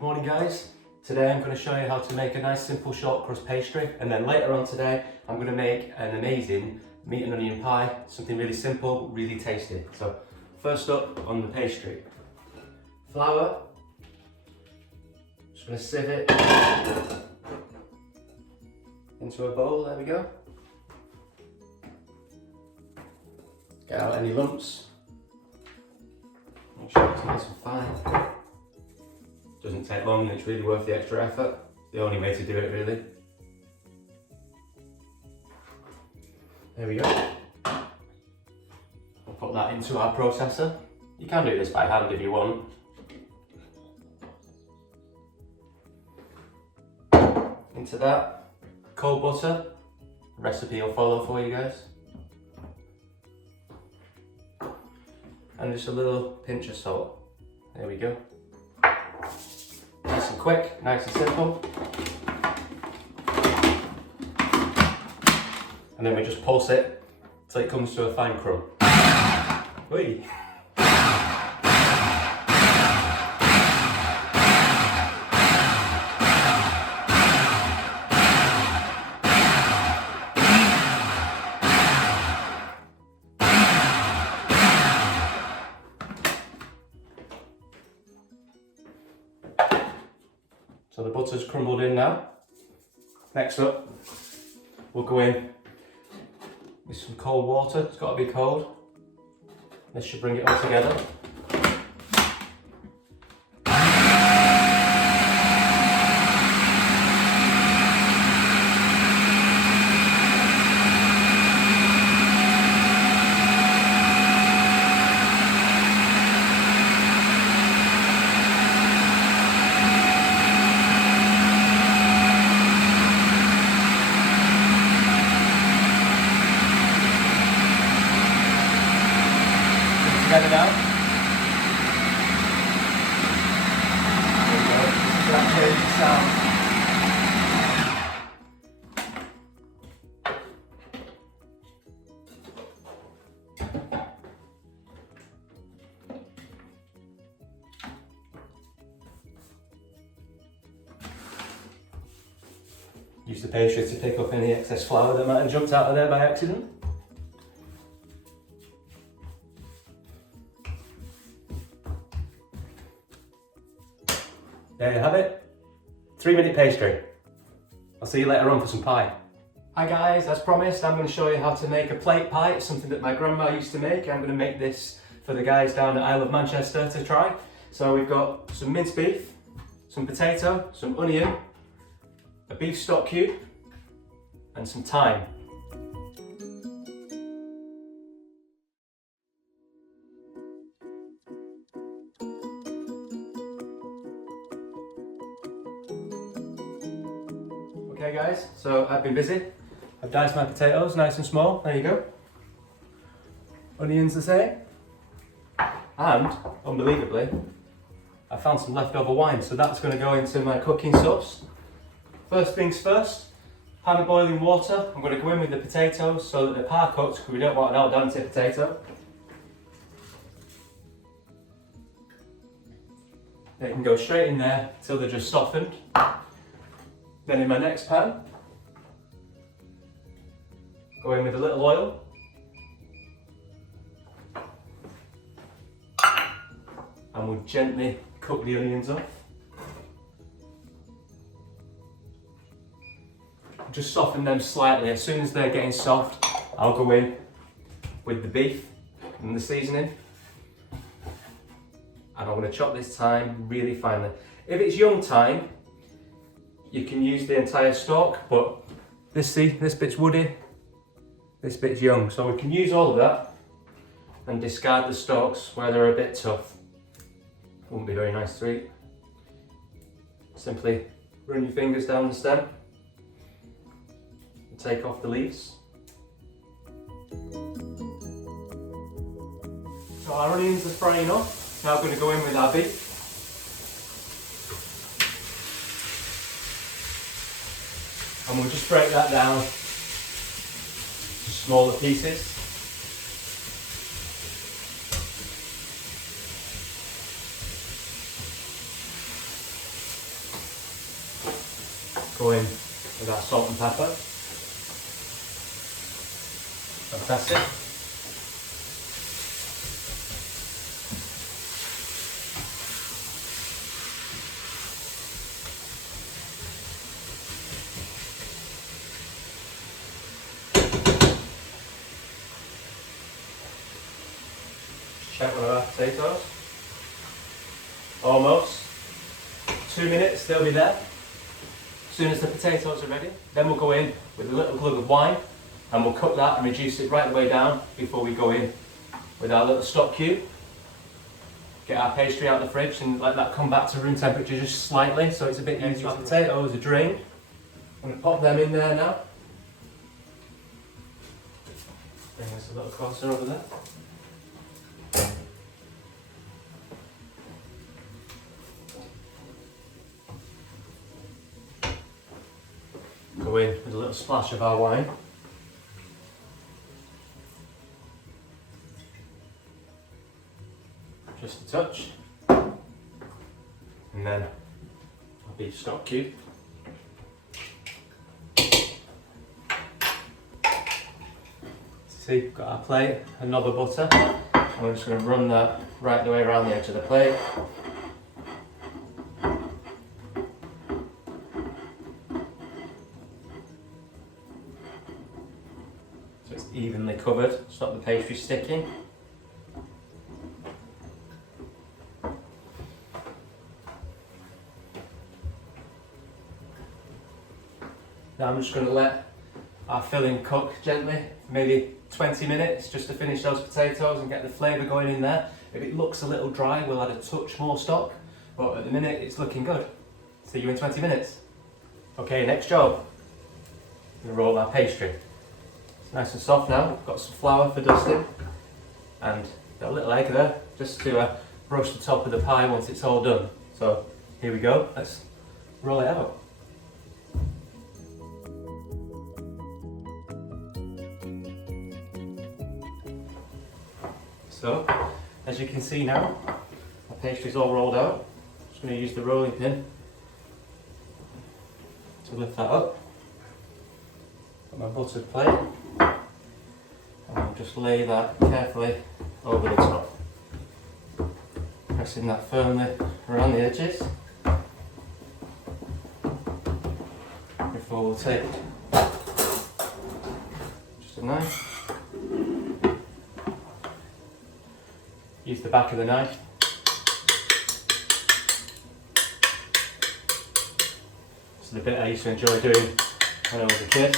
Good morning guys. Today I'm going to show you how to make a nice simple short crust pastry, and then later on today I'm going to make an amazing meat and onion pie, something really simple, really tasty. So first up on the pastry, flour, just going to sieve it into a bowl, there we go. Get out any lumps, make sure it's nice and fine. Doesn't take long and it's really worth the extra effort. The only way to do it really. There we go. We'll put that into our processor. You can do this by hand if you want. Into that, cold butter. Recipe will follow for you guys. And just a little pinch of salt. There we go. Nice and quick, nice and simple. And then we just pulse it till it comes to a fine crumb. Whee! So the butter's crumbled in now. Next up, we'll go in with some cold water. It's got to be cold. This should bring it all together. Together now. There we go. That crazy sound. Use the pastry to pick up any excess flour that might have jumped out of there by accident. There you have it, 3-minute pastry. I'll see you later on for some pie. Hi guys, as promised, I'm going to show you how to make a plate pie. It's something that my grandma used to make. I'm going to make this for the guys down at Isle of Manchester to try. So we've got some minced beef, some potato, some onion, a beef stock cube, and some thyme. Okay guys, so I've been busy. I've diced my potatoes nice and small, there you go. Onions the same. And, unbelievably, I found some leftover wine, so that's going to go into my cooking sauce. First things first, pan of boiling water. I'm going to go in with the potatoes so that they're par cooked, because we don't want an al dente potato. They can go straight in there till they're just softened. Then in my next pan, go in with a little oil. And we'll gently cook the onions off. Just soften them slightly. As soon as they're getting soft, I'll go in with the beef and the seasoning. And I'm going to chop this thyme really finely. If it's young thyme, you can use the entire stalk, but this bit's woody, this bit's young. So we can use all of that and discard the stalks where they're a bit tough. Wouldn't be very nice to eat. Simply run your fingers down the stem and take off the leaves. So our onions are frying up. Now I'm going to go in with our beef. And we'll just break that down to smaller pieces. go in with our salt and pepper. Fantastic. Check one of our potatoes. Almost. 2 minutes, they'll be there. As soon as the potatoes are ready, then we'll go in with a little glug of wine and we'll cook that and reduce it right the way down before we go in with our little stock cube. Get our pastry out of the fridge and let that come back to room temperature just slightly so it's a bit easier. Our potatoes are drained. I'm going to pop them in there now. Bring this a little closer over there. Go in with a little splash of our wine. Just a touch. And then our beef stock cube. See, we've got our plate, a knob of butter. And we're just going to run that right the way around the edge of the plate. So it's evenly covered, stop the pastry sticking. Now I'm just going to let our filling cook gently, maybe 20 minutes just to finish those potatoes and get the flavour going in there. If it looks a little dry, we'll add a touch more stock, but at the minute it's looking good. See you in 20 minutes. Okay, next job. We're going to roll our pastry. It's nice and soft now. We've got some flour for dusting and got a little egg there just to brush the top of the pie once it's all done. So here we go, let's roll it out. So, as you can see now, our pastry's all rolled out. I'm just going to use the rolling pin to lift that up. Got my buttered plate, and I'll just lay that carefully over the top, pressing that firmly around the edges before we'll take just a knife. Use the back of the knife. This is the bit I used to enjoy doing when I was a kid.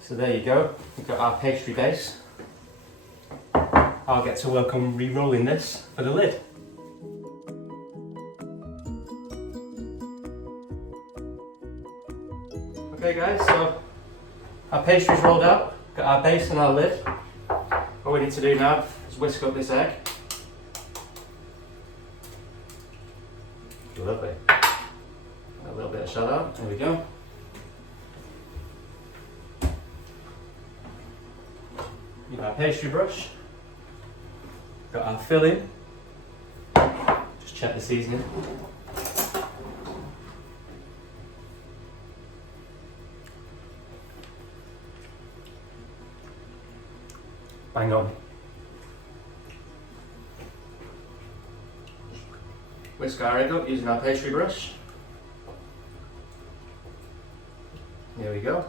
So there you go, we've got our pastry base. I'll get to work on re-rolling this for the lid. Okay guys, so our pastry's rolled out, got our base and our lid. What we need to do now is whisk up this egg. Lovely. A little bit of shut out, there we go. Got our pastry brush. Got our filling. Just check the seasoning. Bang on. Whisk our egg up using our pastry brush. There we go.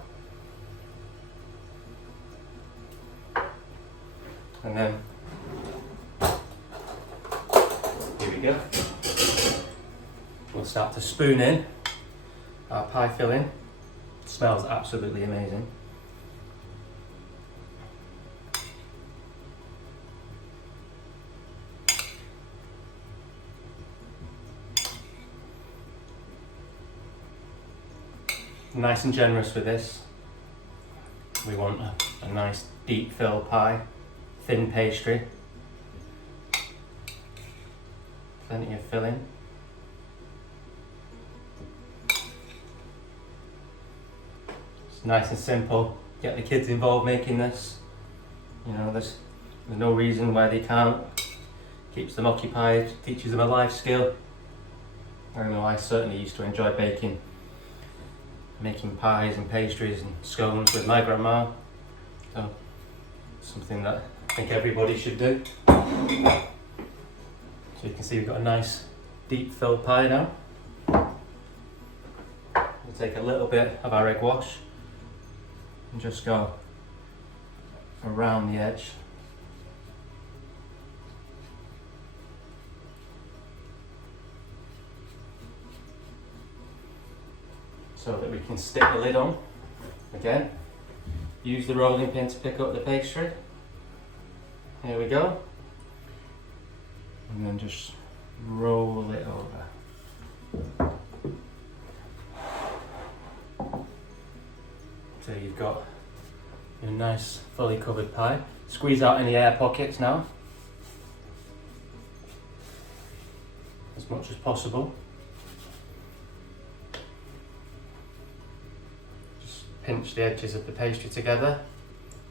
And then, here we go. We'll start to spoon in our pie filling. It smells absolutely amazing. Nice and generous with this. We want a nice deep fill pie, thin pastry, plenty of filling. It's nice and simple. Get the kids involved making this. You know, there's no reason why they can't. Keeps them occupied, teaches them a life skill. I know I certainly used to enjoy baking making pies and pastries and scones with my grandma. So something that I think everybody should do. So you can see we've got a nice deep filled pie now. We'll take a little bit of our egg wash and just go around the edge. So that we can stick the lid on. Again, use the rolling pin to pick up the pastry. Here we go. And then just roll it over. So you've got your nice fully covered pie. Squeeze out any air pockets now, as much as possible. Just pinch the edges of the pastry together.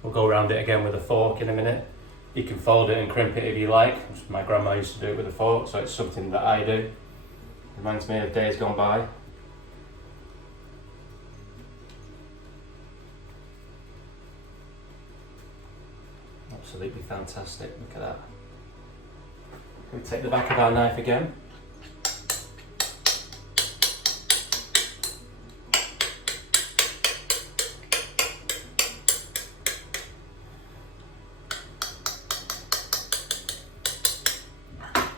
We'll go around it again with a fork in a minute. You can fold it and crimp it if you like. My grandma used to do it with a fork, so it's something that I do. Reminds me of days gone by. Absolutely fantastic, look at that. We take the back of our knife again.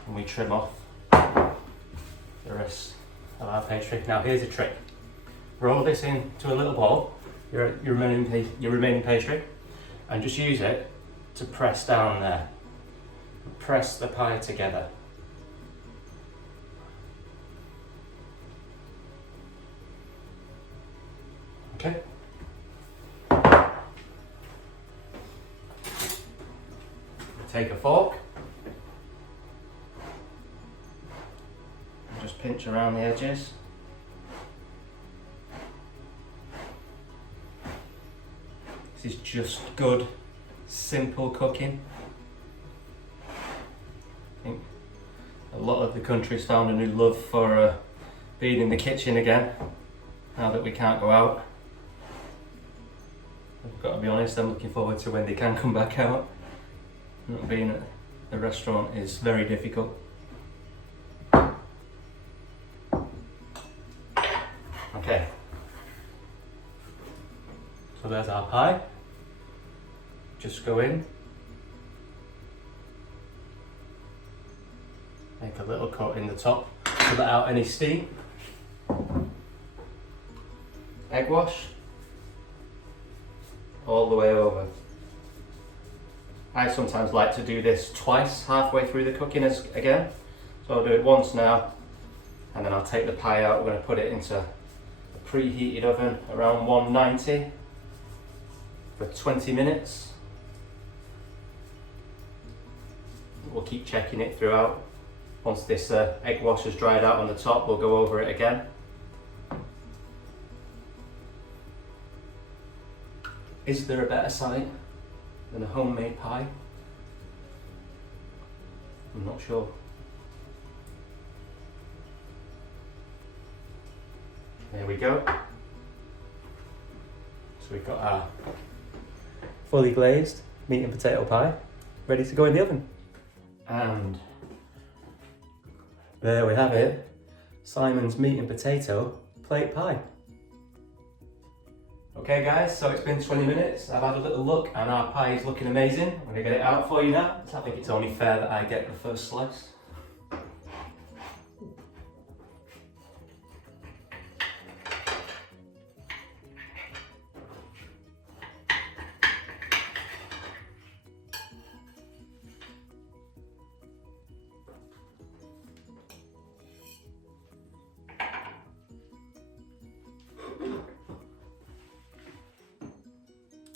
And we trim off the rest of our pastry. Now here's a trick. Roll this into a little ball, your remaining pastry, and just use it to press down there. Press the pie together. Okay. Take a fork and just pinch around the edges. This is just good, simple cooking. I think a lot of the country's found a new love for being in the kitchen again, now that we can't go out. I've got to be honest, I'm looking forward to when they can come back out. Not being at the restaurant is very difficult. Okay, so there's our pie. Just go in, make a little cut in the top to let out any steam. Egg wash all the way over. I sometimes like to do this twice, halfway through the cooking again. So I'll do it once now, and then I'll take the pie out. We're going to put it into a preheated oven around 190 for 20 minutes. We'll keep checking it throughout. Once this egg wash has dried out on the top, we'll go over it again. Is there a better sight than a homemade pie? I'm not sure. There we go. So we've got our fully glazed meat and potato pie ready to go in the oven. And there we have it, Simon's meat and potato plate pie. Okay guys, so it's been 20 minutes, I've had a little look and our pie is looking amazing. I'm going to get it out for you now. I think it's only fair that I get the first slice.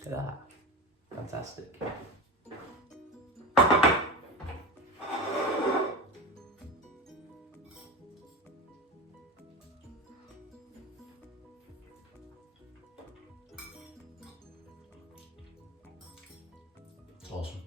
Look at that, fantastic. It's awesome.